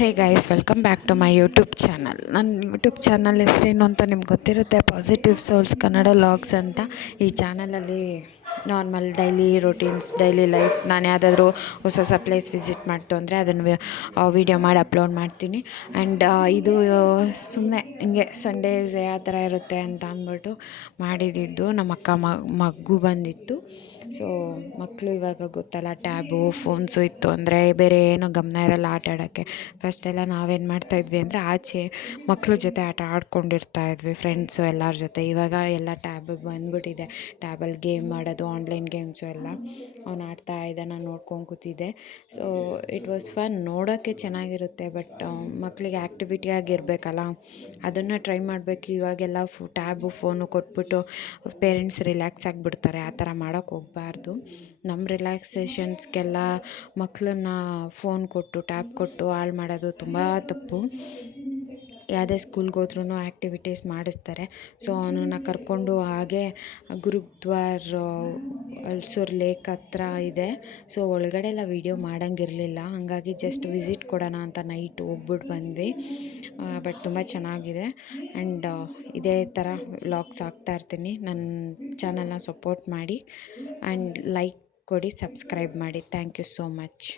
Hey guys, welcome back to my YouTube channel. ನನ್ನ YouTube channel ಹೆಸರೇನು ಅಂತ ನಿಮ್ಗೆ ಗೊತ್ತಿರುತ್ತೆ, ಪಾಸಿಟಿವ್ ಸೋಲ್ಸ್ ಕನ್ನಡ ಲಾಗ್ಸ್ ಅಂತ. ಈ ಚಾನಲಲ್ಲಿ normal daily routines, daily life, ನಾನು ಯಾವುದಾದ್ರೂ ಹೊಸ ಪ್ಲೇಸ್ ವಿಸಿಟ್ ಮಾಡ್ತು ಅಂದರೆ ಅದನ್ನು ವೀಡಿಯೋ ಮಾಡಿ ಅಪ್ಲೋಡ್ ಮಾಡ್ತೀನಿ. ಆ್ಯಂಡ್ ಇದು ಸುಮ್ಮನೆ ಹಿಂಗೆ ಸಂಡೇಸ್ ಯಾವ ಥರ ಇರುತ್ತೆ ಅಂತ ಅಂದ್ಬಿಟ್ಟು ಮಾಡಿದ್ದು. ನಮ್ಮ ಅಕ್ಕ ಮಗು ಬಂದಿತ್ತು. ಸೊ ಮಕ್ಕಳು ಇವಾಗ ಗೊತ್ತಲ್ಲ, ಟ್ಯಾಬು ಫೋನ್ಸು ಇತ್ತು ಅಂದರೆ ಬೇರೆ ಏನೋ ಗಮನ ಇರಲ್ಲ ಆಟ ಆಡೋಕ್ಕೆ. ಫಸ್ಟೆಲ್ಲ ನಾವೇನು ಮಾಡ್ತಾಯಿದ್ವಿ ಅಂದರೆ ಆಚೆ ಮಕ್ಕಳ ಜೊತೆ ಆಟ ಆಡ್ಕೊಂಡಿರ್ತಾಯಿದ್ವಿ, ಫ್ರೆಂಡ್ಸು ಎಲ್ಲರ ಜೊತೆ. ಇವಾಗ ಎಲ್ಲ ಟ್ಯಾಬಿಗೆ ಬಂದುಬಿಟ್ಟಿದೆ. ಟ್ಯಾಬಲ್ಲಿ ಗೇಮ್ ಆಡೋದು, ಆನ್ಲೈನ್ ಗೇಮ್ಸು ಎಲ್ಲ ಅವ್ನು ಆಡ್ತಾಯಿದ್ದ, ನಾನು ನೋಡ್ಕೊಂಡು ಕೂತಿದ್ದೆ. So it was fun. ನೋಡೋಕ್ಕೆ ಚೆನ್ನಾಗಿರುತ್ತೆ, ಬಟ್ ಮಕ್ಕಳಿಗೆ ಆ್ಯಕ್ಟಿವಿಟಿಯಾಗಿರಬೇಕಲ್ಲ, ಅದನ್ನು ಟ್ರೈ ಮಾಡಬೇಕು. ಇವಾಗೆಲ್ಲ ಟ್ಯಾಬು ಫೋನು ಕೊಟ್ಬಿಟ್ಟು ಪೇರೆಂಟ್ಸ್ ರಿಲ್ಯಾಕ್ಸ್ ಆಗಿಬಿಡ್ತಾರೆ. ಆ ಥರ ಮಾಡೋಕ್ಕೆ ಹೋಗಬಾರ್ದು. ನಮ್ಮ ರಿಲ್ಯಾಕ್ಸೇಷನ್ಸ್ಗೆಲ್ಲ ಮಕ್ಕಳನ್ನ ಫೋನ್ ಕೊಟ್ಟು, ಟ್ಯಾಬ್ ಕೊಟ್ಟು ಹಾಳು ಮಾಡೋದು ತುಂಬ ತಪ್ಪು. ಯಾವುದೇ ಸ್ಕೂಲ್ಗೆ ಹೋದ್ರೂ ಆ್ಯಕ್ಟಿವಿಟೀಸ್ ಮಾಡಿಸ್ತಾರೆ. ಸೊ ಅವನನ್ನು ಕರ್ಕೊಂಡು ಹಾಗೆ ಗುರುದ್ವಾರ ಅಲ್ಸೂರು ಲೇಕ್ ಹತ್ರ ಇದೆ. ಸೊ ಒಳಗಡೆ ಎಲ್ಲ ವೀಡಿಯೋ ಮಾಡೋಂಗಿರಲಿಲ್ಲ, ಹಾಗಾಗಿ ಜಸ್ಟ್ ವಿಸಿಟ್ ಕೊಡೋಣ ಅಂತ ನೈಟ್ ಹೋಗ್ಬಿಟ್ಟು ಬಂದ್ವಿ. ಬಟ್ ತುಂಬ ಚೆನ್ನಾಗಿದೆ. ಆ್ಯಂಡ್ ಇದೇ ಥರ ವ್ಲಾಗ್ಸ್ ಹಾಕ್ತಾಯಿರ್ತೀನಿ. ನನ್ನ ಚಾನಲ್ನ ಸಪೋರ್ಟ್ ಮಾಡಿ ಆ್ಯಂಡ್ ಲೈಕ್ ಕೊಡಿ, ಸಬ್ಸ್ಕ್ರೈಬ್ ಮಾಡಿ. Thank you so much.